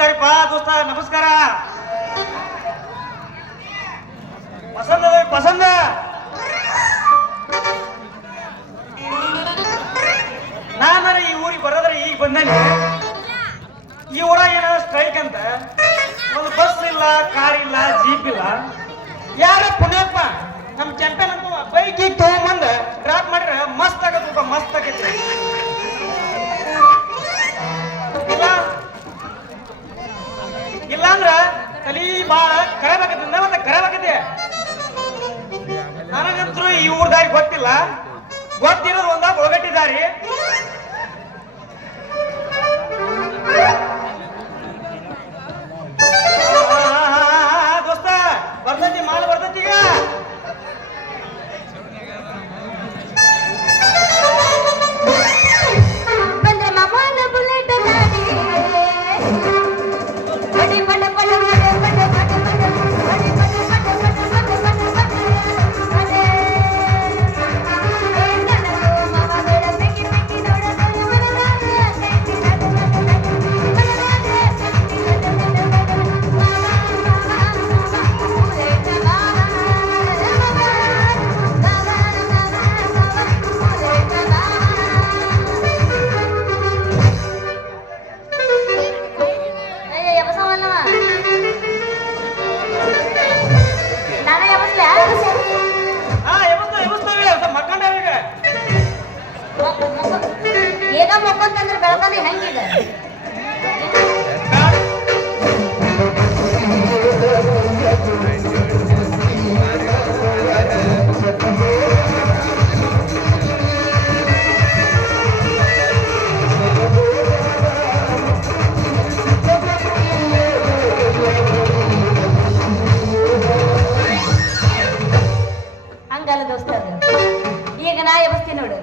ನಮಸ್ಕಾರಪ್ಪ ದೋಸ್ತ, ನಮಸ್ಕಾರ. ಪಸಂದ ಪಸಂದ. ನಾನರ ಈ ಊರಿಗೆ ಬರೋದ್ರೆ ಈಗ ಬಂದೇನೆ. ಈ ಊರಾಗ ಏನ ಸ್ಟ್ರೈಕ್ ಅಂತ, ಒಂದು ಬಸ್ ಇಲ್ಲ, ಕಾರ್ ಇಲ್ಲ, ಜೀಪ್ ಇಲ್ಲ. ಯಾರ ಪುಣ್ಯಪ್ಪ ನಮ್ ಚಾಂಪಿಯನ್ ಅಂತ ಬೈಕ್ ಈಗ ತಗೊಂಬಂದ ಡ್ರಾಪ್ ಮಾಡಿದ್ರೆ ಮಸ್ತ್ ಆಗತ್ತ, ಮಸ್ತ್ ಆಗೈತಿ. ಇಲ್ಲಾಂದ್ರ ತಲಿ ಬಾಳ ಖರಾಬ್ ಆಗತ್ತೆ, ಮತ್ತೆ ಖರಾಬ್ ಆಗತ್ತೆ. ನನಗಂತೂ ಈ ಊರ್ ದಾರಿ ಗೊತ್ತಿಲ್ಲ, ಗೊತ್ತಿರೋದು ಒಂದ ಒಳಗಟ್ಟಿ ದಾರಿ. ದೋಸ್ತ ಬರ್ತೈತಿ, ಮಾಲ್ ಬರ್ತೈತಿ ಈಗ. ಈಗ ನಾ ಎಬಸ್ತೀನಿ ನೋಡು.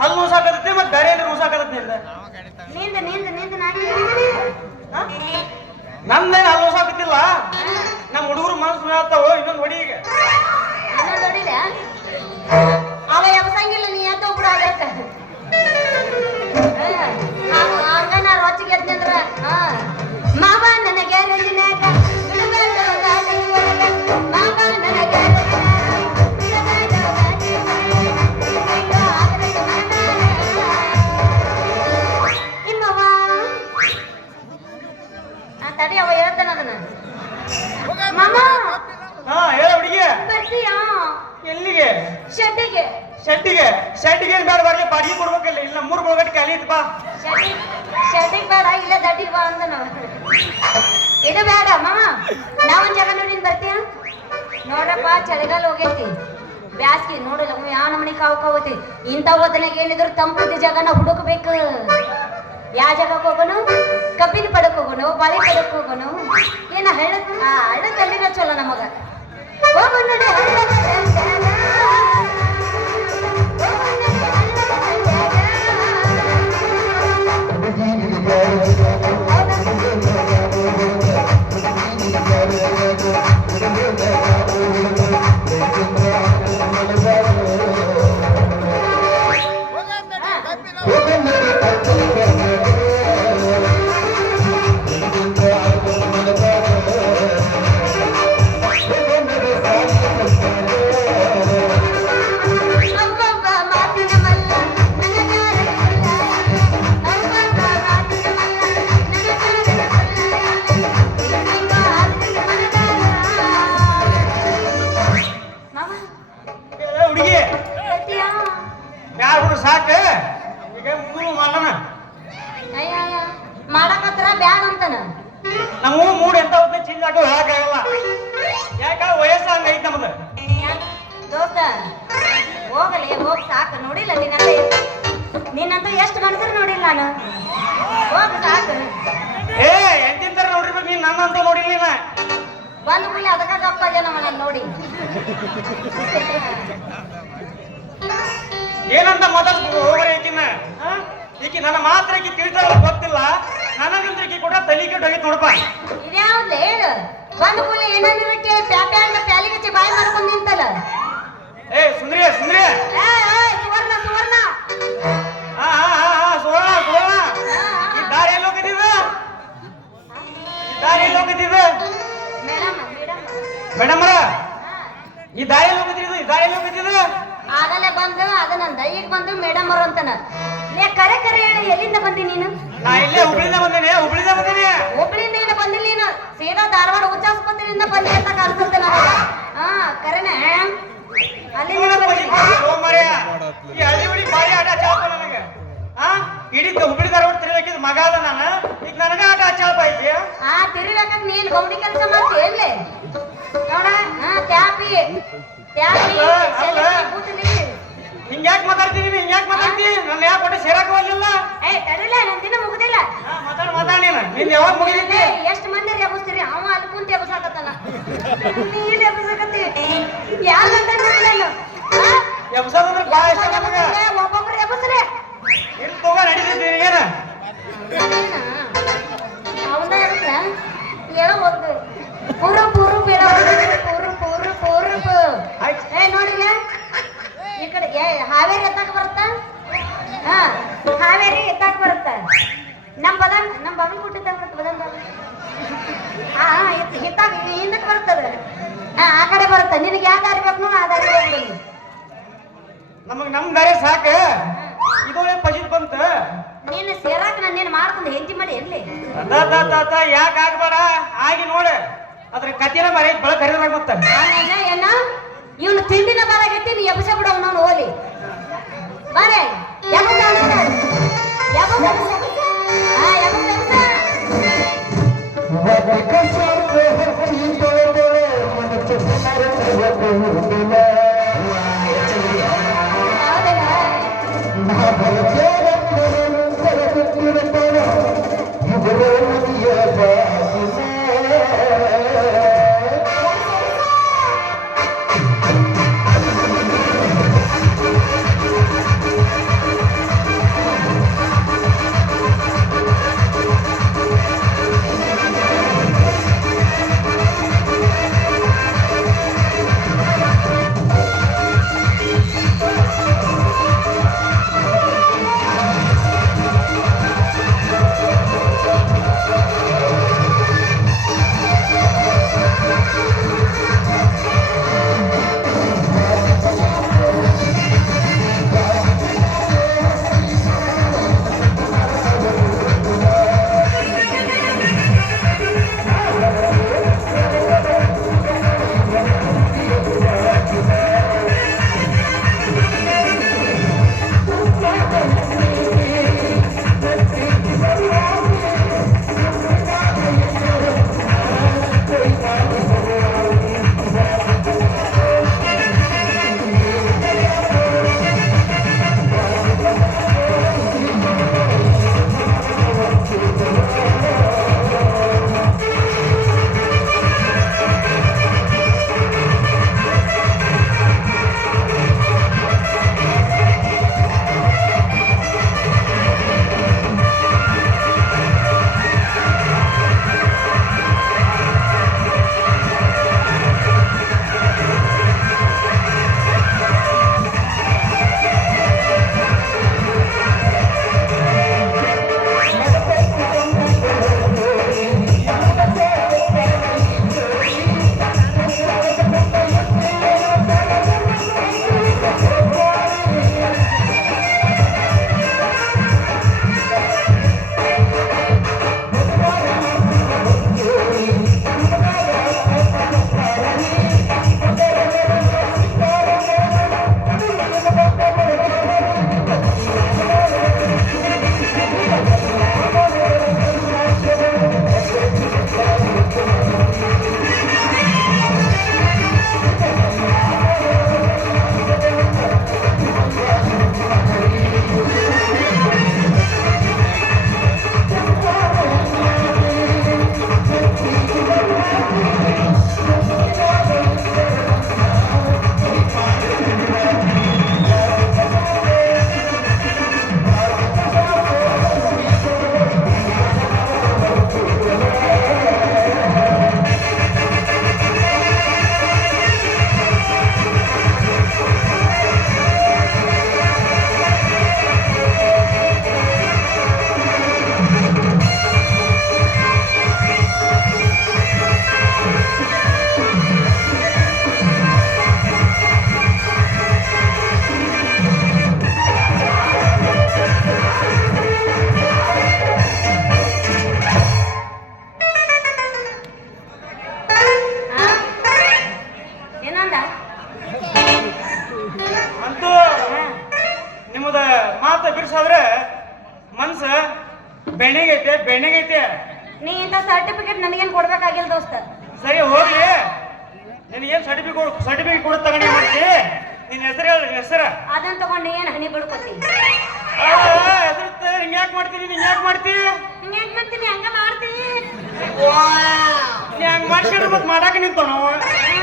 ಹಲ್ಲು ನುಸಾಕತ್ತೆ ಮತ್ತೆ ಬೇರೆ ಏನಾರು ನುಸಾಕತ್ತೆ ನಂದೇನು ಹಲ್ಲು ನುಸಾಕತ್ತಿಲ್ಲ. ನಮ್ಮ ಹುಡುಗರು ಮನಸ್ಸು ಹೇಳ್ತಾವ ಇನ್ನೊಂದು ಹೊಡಿ ಈಗ. ಅವ ಯಾವಸಂಗಿಲ್ಲ, ನೀ ಎದ್ದು ಒಬ್ರು ಆಗತ್ತ ಹಂಗ ನಾ ರೊಚ್ಚಿಗೆ ಎದ್ನಂದ್ರ ಮಾವ ನನಗೆ ಮಾವ ನನಗೆ ತಡಿ ಅವ ಹೇಳ್ತಾನ ಅದನ್ನ. ಮಾಮ ಹೇಳ ಹುಡುಗಿ, ಬರ್ತೀಯಾ? ಎಲ್ಲಿಗೆ? ಶೆಡ್ಡಿಗೆ. ಶೆಡ್ಡಿಗೆ? ಶೆಡ್ಡಿಗೆ ಬೇಡ, ಬರ್ಲಿ ಬಾಡಿಗೆ ಕೊಡ್ಬೇಕಲ್ಲ. ಇಲ್ಲ 3 ಬೋಗಟ್ಟು ಖಾಲಿ ಐತಿ ಬಾ. ಶೆಡ್ಡಿಗೆ ಬೇಡ, ಇಲ್ಲ ದಡ್ಡಿಗೆ ಬಾ ಅಂದ ನಾವು. ಇದು ಬೇಡ ಮಾಮ, ನಾವೊಂದ್ ಜಾಗ ನೋಡಿ ಬರ್ತೀಯ? ನೋಡ್ರಪ್ಪ, ಚಳಿಗಾಲ ಹೋಗೈತಿ, ಬ್ಯಾಸ್ಗಿ ನೋಡಿಲ್ಲ ಯಾವ ನಮನಿ ಕಾವತಿ. ಇಂಥ ಹೊತ್ತನಾಗ ಏನಿದ್ರು ತಂಪದ ಜಾಗನ ಹುಡುಕ್ಬೇಕು. ಯಾವ ಜಾಗಕ್ಕೆ ಹೋಗೋನು? ಕಬ್ಬಿನ ಪಡಕ್ ಹೋಗೋಣ ಬಾಳೆ ಕಡಕ್ ಹೋಗೋಣ ಏನ ಹಳ್ಳ ಹಳ್ಳದಲ್ಲಿನ ಚಲೋ ನಮಗ ಹೋಗೋಣ ನಡಿ ಹಳ್ಳದ ದಂಡ್ಯಾಗ. ಹುಡುಗಿ ಬ್ಯಾಡ ಬಿಡು ಸಾಕ ಈಗ ಮೂರು ಮಾಡೋಣ. ಮಾಡಕತ್ರ ಬ್ಯಾಡ ಅಂತಾನ ನಾವು ಮೂಡ್ ಎಂತ ಹೊತ್ತ ಚೇಂಜ್ ಆಗೋ ಹೇಳಕ್ಕಾಗಲ್ಲ. ಯಾಕ ವಯಸ್ಸು ಹಂಗೈತ್ ನಮ್ದು. ದೋಸ್ತ ಹೋಗಲಿ ಹೋಗ್ ಸಾಕು ನೋಡಿಲ್ಲ ನಿನ್ನಂತ ಎಷ್ಟು ಗಂಡಸರು ನೋಡಿಲ್ಲ ನಾನು ಹೋಗ್ ಸಾಕು. ಏ ಎಂತಿಂತರ ನೋಡಿರ್ಬೇಕು ನೀನ್ ನನ್ನಂತ ನೋಡಿಲ್ಲ. ಬಂದ ಕೂಡಲೇ ಅದಕ್ಕ ಗಪ್ಪ ಜನ ನಾನು ನೋಡಿ ಏನಂತ ಮಾತಾಡ್ಬೇಕು ಹೋಗ್ರಿ ಈಕಿನ. ಈಕಿ ನನ್ನ ಮಾತ್ರ ಈಕಿ ತಿಳಿತಾರ ಗೊತ್ತಿಲ್ಲ. ನನಗಂದ್ರೆ ಈಕಿ ಕೂಡ ತಲೆ ಕೆಟ್ಟು ಹೋಗಿ ನೋಡಪ್ಪ. ಇದ್ಯಾವ್ದೇ ಬಂದ ಕೂಡಲೇ ಏನಂದ್ರೆ ಕೇಳಿ ಪ್ಯಾಪ್ಯಾ ಅಂತ ಪ್ಯಾಲಿಗಚ್ಚಿ ಬಾಯಿ ಮಾಡ್ಕೊಂಡ್ ನಿಂತಲ್ಲ. ಏ ಸುಂದ್ರಿ ಸುಂದ್ರಿ ಸುವರ್ಣ ಸುವರ್ಣ ಸುವರ್ಣ ಸುವರ್ಣ ಈ ದಾರಿ ಎಲ್ಲಿ ಹೋಗಿದ್ದೀವ? ಈ ದಾರಿ ಎಲ್ಲಿ ಹೋಗಿದ್ದೀವ ಮೇಡಮ್ರ? ಈ ದಾರಿ ಎಲ್ಲಿ ಹೋಗಿದ್ದೀವಿ? ಈ ದಾರಿ ಎಲ್ಲಿ ಹೋಗಿದ್ದೀವ? ಆಗಲೇ ಬಂದು ಅದನ್ನಂದ ಈಗ ಬಂದು ಮೇಡಮ್ ಅವ್ರು ಅಂತಾನ. ನೀ ಕರೆ ಕರೆ ಹೇಳಿ ಎಲ್ಲಿಂದ ಬಂದಿ ನೀನು? ನಾ ಇಲ್ಲೇ ಹುಬ್ಳಿಂದ ಬಂದೇನೆ. ಹುಬ್ಳಿಂದ ಬಂದೇನೆ. ಹುಬ್ಳಿಂದ ಏನು ಬಂದಿಲ್ಲ ನೀನು ಸೀದಾ ಧಾರವಾಡ ಉಚ್ಚ ಆಸ್ಪತ್ರೆಯಿಂದ ಬಂದಿ ಅಂತ ಕಾಣಿಸುತ್ತೆ ನನಗೆ. ಹಾ ಕರೆನೆ ಅಲ್ಲಿಂದ ಈ ಹಳ್ಳಿ ಹುಡಿ ಬಾರಿ ಆಟ ಚಾಪ ನನಗೆ. ಇಡೀ ಹುಬ್ಳಿ ಧಾರವಾಡ ತಿರುಗಾಕಿದ್ ಮಗ ಅದ ನಾನು. ಈಗ ನನಗ ಆಟ ಚಾಪ ಐತಿ. ತಿರುಗಾಕ ನೀನ್ ಗೌಡಿ ಕೆಲಸ ಮಾಡ್ತಿ ಎಲ್ಲಿ ನೋಡ. ತ್ಯಾಪಿ ತ್ಯಾಪಿ ಕೂತಲಿ ಹಿಂಗ್ಯಾಕ್ ಮಾತಾಡ್ತೀನಿ? ಹಿಂಗ್ಯಾಕ್ ಮಾತಾಡ್ತಿ? ನನ್ನ ಯಾಕೆ ಕೊಟ್ಟು ಸೇರಾಕ ಹೋಗ್ಲಿಲ್ಲ? ತಡಿಲ್ಲ ನನ್ ದಿನ ಮುಗುದಿಲ್ಲ. ಮಾತಾಡ್ ನೀನು. ನಿನ್ ಯಾವಾಗ ಮುಗಿದೈತಿ? ಎಷ್ಟು ಮಂದಿ ಎಬ್ಬಿಸ್ತೀರಿ? ಅವ ಅಲ್ಲಿ ಕುಂತ ಎಬ್ಬಿಸಾಕತ್ತಾನ, ನೀನ್ ಎಬ್ಬಿಸಾಕತ್ತಿ. ಯಾರಂತ ನಾನು ಎಬ್ಸೋದಂದ್ರೆ ಬಾಳ ಇಷ್ಟ ನಮಗ. ಒಬ್ಬೊಬ್ರು ಎಬ್ಬಿಸ್ರಿ ಇಲ್ಲಿ ತಗೋ ನಡೀತೈತಿ ಏನ? ಅವನ ಎಬ್ಬಿಸ್ರ ಹೇಳೋ ಒಂದು ಪೂರು ಪೂರು ಬೇಡ ಪೂರು ಪೂರು ಪೂರು. ನೋಡಿಲ್ಲ ಈ ಕಡೆ ಹಾವೇರಿ ಎತ್ತಾಕ ಬರುತ್ತ. ಹಾವೇರಿ ಎತ್ತಾಕ ಬರುತ್ತ. ನಮ್ ಬಾಗಲಕೋಟೆ ಬರುತ್ತೆ ಬದನ್ ಹಿತ್ತಾಗ ಹಿಂದಕ್ಕೆ ಬರ್ತದ. ಆ ಕಡೆ ಬರುತ್ತ. ನಿನಗೆ ಯಾವ ದಾರಿ ಬೇಕು ನೋಡು ಆ ದಾರಿ ಹೋಗ್ಬಿಡು. ನಮಗ್ ನಮ್ ದಾರಿ ಸಾಕ. ಇದೊಳೆ ಪಜಿತ್ ಬಂತ. ನೀನು ಸೇರಾಕ ನಾನೇನು ಮಾಡ್ಕೊಂಡು ಹೆಂಡತಿ ಮಾಡಿ ಎಲ್ಲಿ ಯಾಕೆ ಆಗ್ಬೇಡ ಆಗಿ ನೋಡ. ಅದ್ರ ಕತಿನ ಮರ ಬಳಕ್ ಹರಿದಾಗ ಮತ್ತ ಏನ ಇವನು ತಿಂಡಿನ ಬಾರಾಗೈತಿ. ನೀ ಎಬ್ಸ ಬಿಡ ಅವನವನು ಹೋಲಿ ಬಾರೆ ಎಣ್ಣೆಗೈತಿ ನೀ ಇಂಥ ಸರ್ಟಿಫಿಕೇಟ್ ನನಗೇನು ಕೊಡ್ಬೇಕಾಗಿಲ್ಲ ದೋಸ್ತ. ಸರಿ ಹೋಗ್ಲಿ, ನಿನಗೇನು ಸರ್ಟಿಫಿಕೇಟ್ ಕೊಡ ತಗೊಂಡು ಮಾಡ್ತಿ? ನಿನ್ನ ಹೆಸರು ಹೇಳಿ, ಹೆಸರ ಅದನ್ನ ತಗೊಂಡು ಏನು ಹನಿ ಬಿಡ್ಕೊತಿ? ಹೆಸರು ಹಿಂಗ್ಯಾಕೆ ಮಾಡ್ತೀನಿ? ನೀನ್ ಯಾಕೆ ಮಾಡ್ತೀವಿ? ಹಿಂಗ್ಯಾಕ್ ಮಾಡ್ತೀನಿ? ಹಂಗ ಮಾಡ್ತೀನಿ. ನೀ ಹಂಗೆ ಮಾಡ್ಕೊಂಡ್ರೆ ಮತ್ತೆ ಮಾಡಾಕ ನಿಂತ ನಾವು.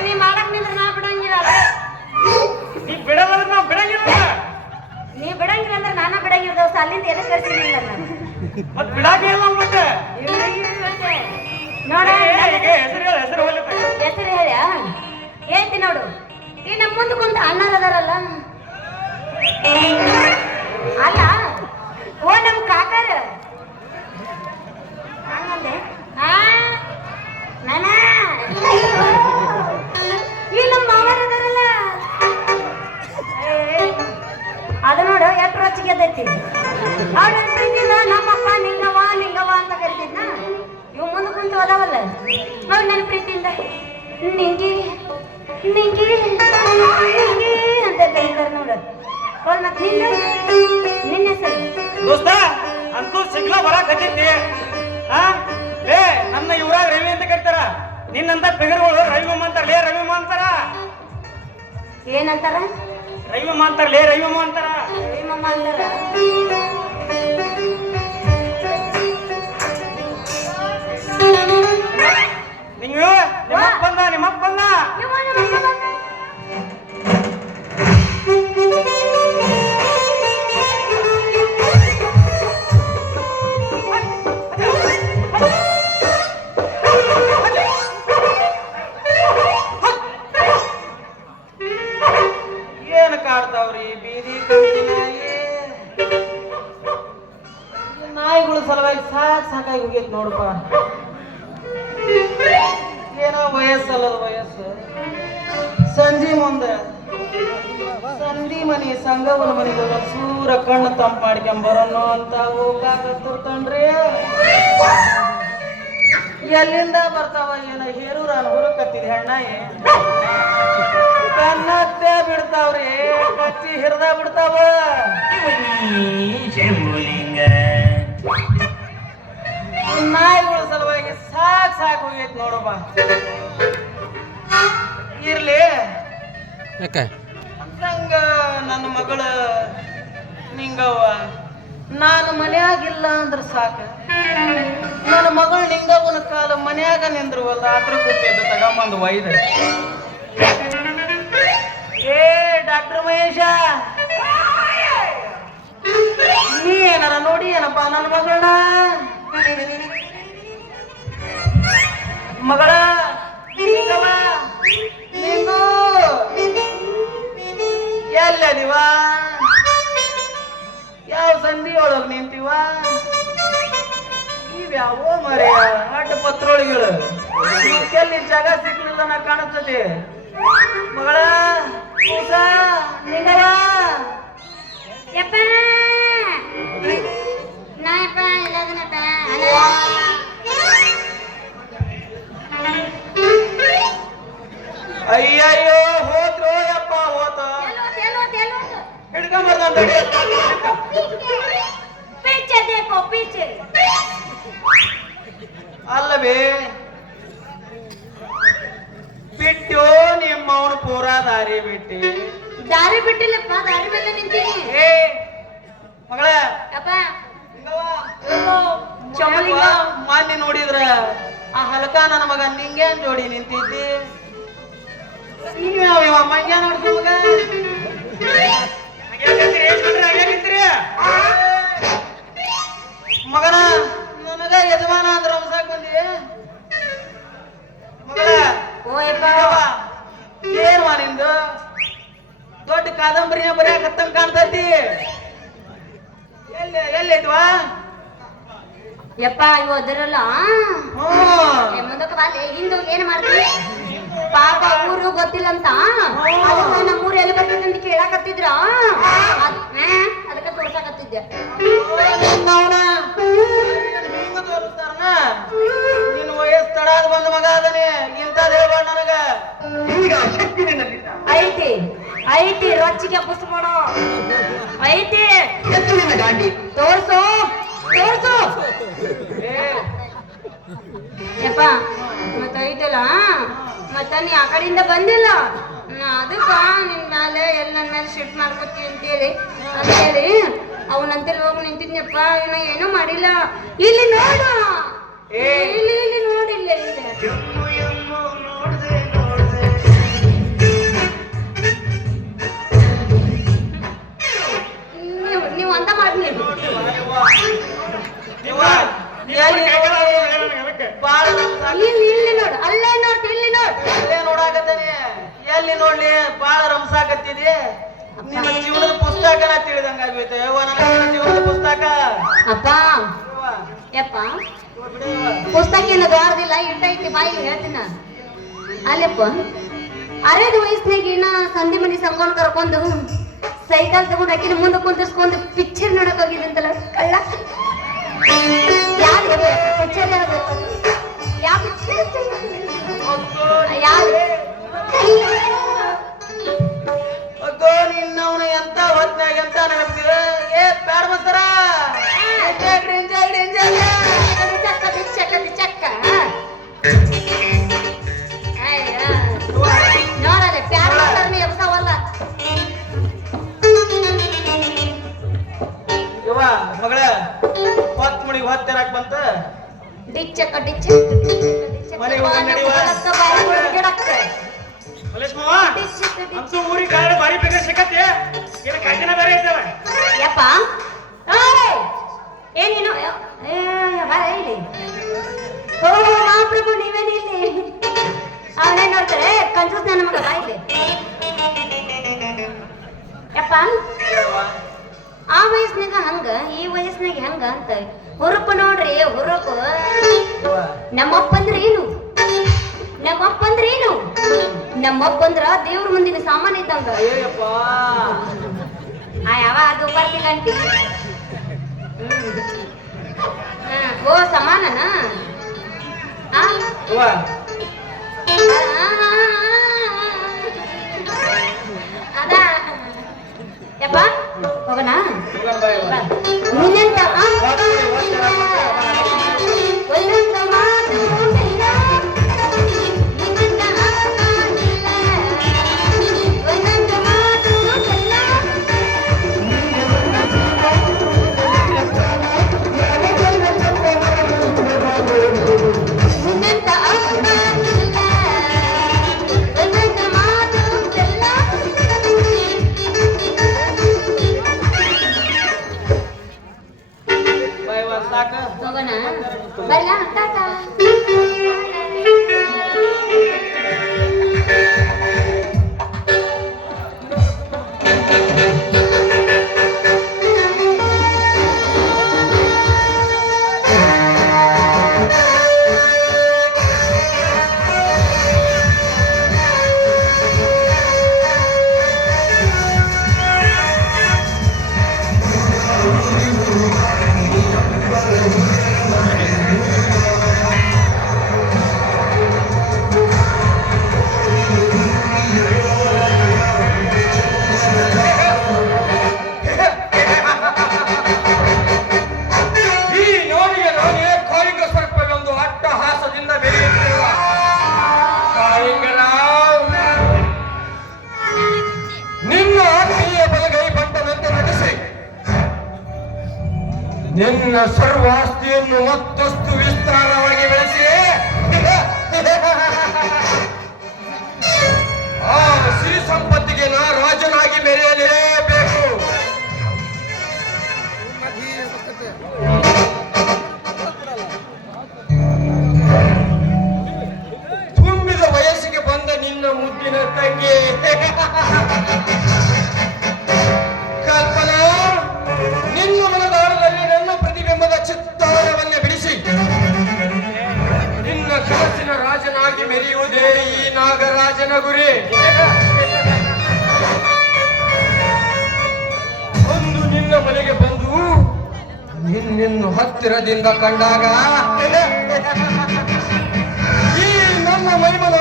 ನೀ ಮಾಡಕ್ ನಿಂದ್ರೆ ನಾ ಬಿಡಂಗಿಲ್ಲ. ನೀ ಬಿಡಲ್ಲ ನಾವು ಬಿಡಂಗಿಲ್ಲ. ನೀ ಬಿಡಂಗಿಲ್ಲ ಅಂದ್ರೆ ನಾನ ಬಿಡಂಗಿಲ್ಲ ದೋಸ್ತ. ಅಲ್ಲಿಂದ ಎದಕ್ಕೆ ಕಳ್ಸಿಲ್ಲ ನಾನು ಮತ್ತೆ ಬಿಡಾಕ ಇಲ್ಲ ನಾವು ಮತ್ತೆ. ನೋಡ ಹೆಸರು ಹೇಳಿ, ಹೆಸರು ಹೋಗ್ಲಿ. ಹೆಸರು ಹೇಳ್ಯಾ? ಹೇಳ್ತಿ ನೋಡು. ಈ ನಮ್ಮ ಮುಂದೆ ಕುಂತ ಅಣ್ಣಾರ ಅದಾರಲ್ಲ, ಅಲ್ಲ ಓ ನಮ್ ಕಾಕಾರ ಹಂಗಂದೆ. ನಾನ ಈ ನಮ್ಮ ಮಾವಾರ ಅದಾರಲ್ಲ, ಅದು ನೋಡು ಎಷ್ಟು ರೊಚ್ಚಿಗೆ ಎದ್ದೈತಿ. ಅವ್ರ ಪ್ರೀತಿಯಿಂದ ನಮ್ಮಪ್ಪ ನಿಂಗವ ನಿಂಗವ ಅಂತ ಕರಿತಿದ್ನ. ಇವ್ ಮುಂದೆ ಕುಂತು ಅದಾವಲ್ಲ, ಅವ್ರು ನನ್ನ ಪ್ರೀತಿಯಿಂದ ನಿಂಗಿ ನಿಂಗಿ ನಿಂಗಿ ಅಂತ ಕರೀತಾರ ನೋಡು. ಅವ್ರು ಮತ್ತೆ ನಿನ್ನ ಹೆಸರು ದೋಸ್ತ ಅಂತೂ ಸಿಗ್ಲಾ ಬರಾಕ್ ಹತ್ತಿದ್ದಿ. ಲೇ ನನ್ನ ಇವ್ರಾಗ ರವಿ ಅಂತ ಕರಿತಾರ, ನಿನ್ನಂತ ಬಿಗರ್ಗಳು ರವಿಮಮ್ಮ ಅಂತಾರ. ಲೇ ರವಿಮಮ್ಮ ಅಂತಾರ. ಏನಂತಾರ? ರವಿಮಮ್ಮ ಅಂತಾರ. ಲೇ ರವಿಮಮ್ಮ ಅಂತಾರ. ರವಿಮಮ್ಮ ಅಂತಾರ. ನೀವು ನಿಮ್ಮಪ್ಪ ಬಂದ, ನಿಮ್ಮಪ್ಪ ಬಂದ. ಏನು ಕಾಡ್ತಾವ್ರಿ ಬೀದಿ ನಾಯಿಗಳ ಸಲುವಾಗಿ ಸಾಕಾಗಿ ಹೋಗೈತಿ ನೋಡಪ್ಪ. ಏನೋ ವಯಸ್ಸಲ್ಲದ ವಯಸ್ಸು. ಸಂಜೆ ಮುಂದೆ ಸಂಧಿ ಮನಿ ಸಂಗವನ ಮನಿಗೆ ಸೂರ ಕಣ್ಣು ತಂಪು ಮಾಡ್ಕೊಂಬರೋನು ಅಂತ ಹೋಗಾಕತ್ತಿರ್ತನ್ರಿ. ಎಲ್ಲಿಂದ ಬರ್ತಾವ ಏನೋ ಹೇರೂರ ಹುರುಕತ್ತಿದ ಹೆಣ್ಣಾಯಿ ಕನ್ನತ್ತೆ ಬಿಡ್ತಾವ್ರಿ, ಕಚ್ಚಿ ಹಿರಿದ ಬಿಡ್ತಾವ. ನಾಯಿಗಳ ಸಲುವಾಗಿ ಸಾಕು ಹೋಗೈತಿ ನೋಡಪ್ಪ. ಇರ್ಲಿ ಹಂಗ ನನ್ನ ಮಗಳ ನಿಂಗವ್ವ ನಾನು ಮನ್ಯಾಗಿಲ್ಲ ಅಂದ್ರ ಸಾಕ. ನನ್ನ ಮಗಳು ನಿಂಗವ್ವನ ಕಾಲ ಮನ್ಯಾಗ ನಿಂದ್ರವಲ್ಲ, ಆತ್ರ ಕೂತಿದ್ದು ತಗೊಂಬಂದು ಒಯ್ದ. ಏ ಡಾಕ್ಟರ್ ಮಹೇಶ, ನೀ ಏನಾರ ನೋಡಿ ಏನಪ್ಪ ನನ್ನ ಮಗಳನ್ನ? ಮಗಳ ನಿಂಗವ್ವ, ನಿಂಗು ಎಲ್ಲದಿವ? ಯಾವ ಸಂಧಿ ಒಳಗ್ ನಿಂತಿವ? ಇವ್ಯಾವೋ ಮರೆ ಅಡ್ಡ ಪತ್ರೊಳಗಳು ಎಲ್ಲಿ ಜಾಗ ಸಿಗ್ಲಿಲ್ಲ ನಾ ಕಾಣಿಸ್ತದೆ. ಮಗಳ ಕೂಸ ನಿಂಗವ ಯಪ್ಪ ನಾ ಯಪ್ಪ ಎಲ್ಲದನಪ್ಪ. ಅಯ್ಯಯ್ಯೋ ಹೋದ್ರು ಯಪ್ಪ ಹೋತ ಹಿಡ್ಕೊಂಬರ್ದ ಪೀಚೆ ದೇಕೋ ಪೀಚೆ. ಅಲ್ಲವೇ ಬಿಟ್ಟು ನಿಮ್ಮವನು ಪೂರಾ ದಾರಿ ಬಿಟ್ಟಿ. ದಾರಿ ಬಿಟ್ಟಿಲ್ಲಪ್ಪ, ದಾರಿ ಮೇಲೆ ನಿಂತೀನಿ. ಏ ಮಗಳ ಯಪ್ಪ ಮಾನ್ಯ ನೋಡಿದ್ರ ಆ ಹಲಕ ನನ್ನ ಮಗ ನಿಂಗೇನ್ ಜೋಡಿ ನಿಂತಿದ್ದಿ? ನೀವ ಮಂಗ್ಯ ನೋಡ್ತಿ ಮಗ ಮಗನ ನನಗ ಯಜಮಾನ ಅಂದ್ರ ಹೊಸಾಕ್ ಬಂದಿ ಮಗಳ. ಏನ್ವಾ ನಿಂದು ದೊಡ್ಡ ಕಾದಂಬರಿನ ಬರೆಯಕತ್ತಂಗ ಕಾಣ್ತೈತಿ. ಎಲ್ಲೈತ್ವಾ? ಯಪ್ಪ ಇವು ಅದರಲ್ಲ ಮುಂದಕ್ಕೆ ಬಾಲೆ ಹಿಂದು ಏನ್ ಮಾಡ್ತೀವಿ ಪಾಪ ಊರು ಗೊತ್ತಿಲ್ಲ ಅಂತ ನಮ್ಮೂರು ಎಲ್ಲಿ ಬರ್ತದೆ ಅಂತ ಕೇಳಾಕತ್ತಿದ್ರ, ಅದಕ್ಕೆ ತೋರ್ಸಾಕತ್ತಿದ್ದೆ. ನಿನ್ ವಯಸ್ಸು ತಡಾದ ಬಂದ ಮಗ ಅದನೆ ಇಂತದ್ ಹೇಳ್ಬೇಡ ನನಗ. ಐತಿ ಐತಿ ರೊಚ್ಚಿಗೆ ಪುಸ್ ಮಾಡೋ ಐತಿ ತೋರ್ಸು ತೋರ್ಸು. ಏ ಯಪ್ಪ ಮತ್ತ ಐತಲ್ಲ ಮತ್ತ ನೀ ಆ ಕಡೆಯಿಂದ ಬಂದಿಲ್ಲ ನಾ ಅದಕ್ಕ ನಿನ್ ಮೇಲೆ ಎಲ್ಲ ನನ್ನ ಮೇಲೆ ಶಿಫ್ಟ್ ಮಾಡ್ಕೊತಿ ಅಂತೇಳಿ ಅವನಂತೇಳಿ ಹೋಗಿ ನಿಂತಿದ್ನಪ್ಪ ಇನ್ನ ಏನೂ ಮಾಡಿಲ್ಲ. ಇಲ್ಲಿ ನೋಡು, ಇಲ್ಲಿ ನೋಡಿಲ್ಲ ನೀವು ಅಂತ ಮಾಡಿ ಇಲ್ಲಿ ನೋಡು, ಅಲ್ಲೇ ನೋಡ್, ಇಲ್ಲಿ ನೋಡ್, ಅಲ್ಲೇ ನೋಡಾಕತ್ತಾನೆ. ಎಲ್ಲಿ ನೋಡ್ಲಿ ಬಾಳ ರಂಸಾಕತ್ತಿದೆ. ನಿನ್ನ ಜೀವನದ ಪುಸ್ತಕನ ತಿಳಿದಂಗ ಆಗೈತೆ ನನ್ನ ಜೀವನದ ಪುಸ್ತಕ. ಅಪ್ಪ ಯಪ್ಪ ಪುಸ್ತಕ ಏನು ದೊಡ್ಡದಿಲ್ಲ, ಇಟ್ಟೈತಿ ಬಾಯಿಗೆ ಹೇಳ್ತೀನ. ಅಲ್ಲಪ್ಪ ಅರೇದು ವಯಸ್ಸಿನಾಗ ಇನ್ನ ಸಂಧಿ ಮನಿ ಸಂಗೊಂಡ್ ಕರ್ಕೊಂಡು ಸೈಕಲ್ ತಗೊಂಡು ಅಕ್ಕಿನ ಮುಂದೆ ಕುಂದಿರ್ಸ್ಕೊಂಡು ಪಿಕ್ಚರ್ ನೋಡಕ್ ಹೋಗಿದ್ದಂತಲ್ಲ ಕಳ್ಳ. ಯಾರು ಪಿಕ್ಚರ್ ಯಾವ ಪಿಕ್ಚರ್ ಯಾರು ನಿನ್ನವನ ಎಂತ ಹೊತ್ನಾಗ ಎಂತ ನೆನಪಿದೆ. ಏ ಬ್ಯಾಡ ಬಂತಾರ ನೋಡಲ್ಲ ಪ್ಯಾರ ಎಬ್ಸಾವಲ್ಲ. ಇವ ಮಗಳ ಹೊತ್ ಮುಡಿಗೆ ಹೊತ್ತೇನಾಕ್ ಬಂತ. ಡಿಚ್ಚಕ್ಕ ಡಿಚ್ಚ ಮನೆಗೆ ಹೋಗಿ ನಡಿವ. ಮಲೇಶ್ ಮಾವ ಅಂತೂ ಊರಿಗೆ ಕಾರಣ ಬಾರಿ ಬೇಕಾದ್ರೆ ಸಿಕ್ಕತ್ತೆ. ಏನು ಕಾಯ್ದಿನ ಬೇರೆ ಇದ್ದಾವೆ. ಯಪ್ಪ ಏನೇನು ಬರ ಇಲ್ಲಿ. ಓ ಮಹಾಪ್ರಭು ನೀವೇನು ಇಲ್ಲಿ? ಅವನೇ ನೋಡ್ತಾರೆ ಕನ್ಸೂಸ್ ನನ್ನ ಮಗ ಬಾ ಇಲ್ಲಿ. ಯಪ್ಪ ಆ ವಯಸ್ಸಿನಾಗ ಹಂಗ ಈ ವಯಸ್ಸಿನಾಗ ಹಂಗ ಅಂತ ಹುರುಪು ನೋಡ್ರಿ ಹುರುಪು. ನಮ್ಮಪ್ಪ ಅಂದ್ರೆ ಏನು? ನಮ್ಮಪ್ಪ ಅಂದ್ರೆ ಏನು? ನಮ್ಮಪ್ಪ ಅಂದ್ರ ದೇವ್ರ ಮುಂದಿನ ಸಾಮಾನ್ಯ ಇದ್ದಂಗ. ಯಾವ ಅದು ಬರ್ತಿಲ್ಲಂಟಿ. ಓ ಸಮಾನನ ಅದ ಯಪ್ಪ ಹೋಗೋಣ. ನಿನ್ನಂತ ಒಂದೊಂದು ಮಾತು ಹೋಗೋಣ ಬರಲ್ಲ ಟಾಟಾ. ನಿನ್ನ ಸರ್ವಾಸ್ತಿಯನ್ನು ಮತ್ತಷ್ಟು ವಿಸ್ತಾರವಾಗಿ ಬೆಳೆಸಿ ಆ ಸಿರಿ ಸಂಪತ್ತಿಗೆ ನಾ ರಾಜನಾಗಿ ಮೆರೆಯಲೇಬೇಕು. ತುಂಬಿದ ವಯಸ್ಸಿಗೆ ಬಂದ ನಿನ್ನ ಮುದ್ದಿನ ತಂಗಿ ಕಲ್ಪನಾ, ನಿನ್ನ ಮನದಾಳದಲ್ಲಿ ನನ್ನ ಪ್ರತಿಬಿಂಬದ ಚಿತ್ತಾರವನ್ನೇ ಬಿಡಿಸಿ ನಿನ್ನ ಕನಸಿನ ರಾಜನಾಗಿ ಮೆರೆಯುವುದೇ ಈ ನಾಗರಾಜನ ಗುರಿ. ಒಂದು ನಿನ್ನ ಮನೆಗೆ ಬಂದು ನಿನ್ನನ್ನು ಹತ್ತಿರದಿಂದ ಕಂಡಾಗ ಈ ನನ್ನ ಮೈಮನ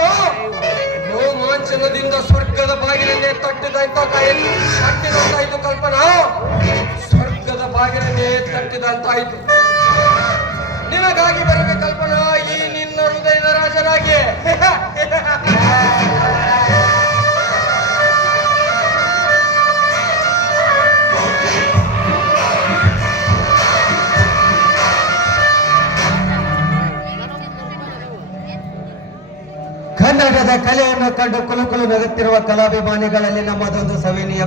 ರೋಮಾಂಚನದಿಂದ ಸ್ವರ್ಗದ ಬಾಗಿಲನ್ನೇ ತಟ್ಟಿದಂತಾಯಿತು ಕಲ್ಪನಾ. ಸ್ವರ್ಗದ ಬಾಗಿಲನ್ನೇ ತಟ್ಟಿದಂತಾಯಿತು. ನಿನಗಾಗಿ ಬರಬೇಕು ಕಲ್ಪನಾ ಈ ನಿನ್ನ ಹೃದಯದ ರಾಜನಾಗಿ. ಕನ್ನಡದ ಕಲೆಯನ್ನು ಕಂಡು ಕುಲುಕುಲು ನಗುತ್ತಿರುವ ಕಲಾಭಿಮಾನಿಗಳಲ್ಲಿ ನಮ್ಮದೊಂದು ಸವಿನೀಯ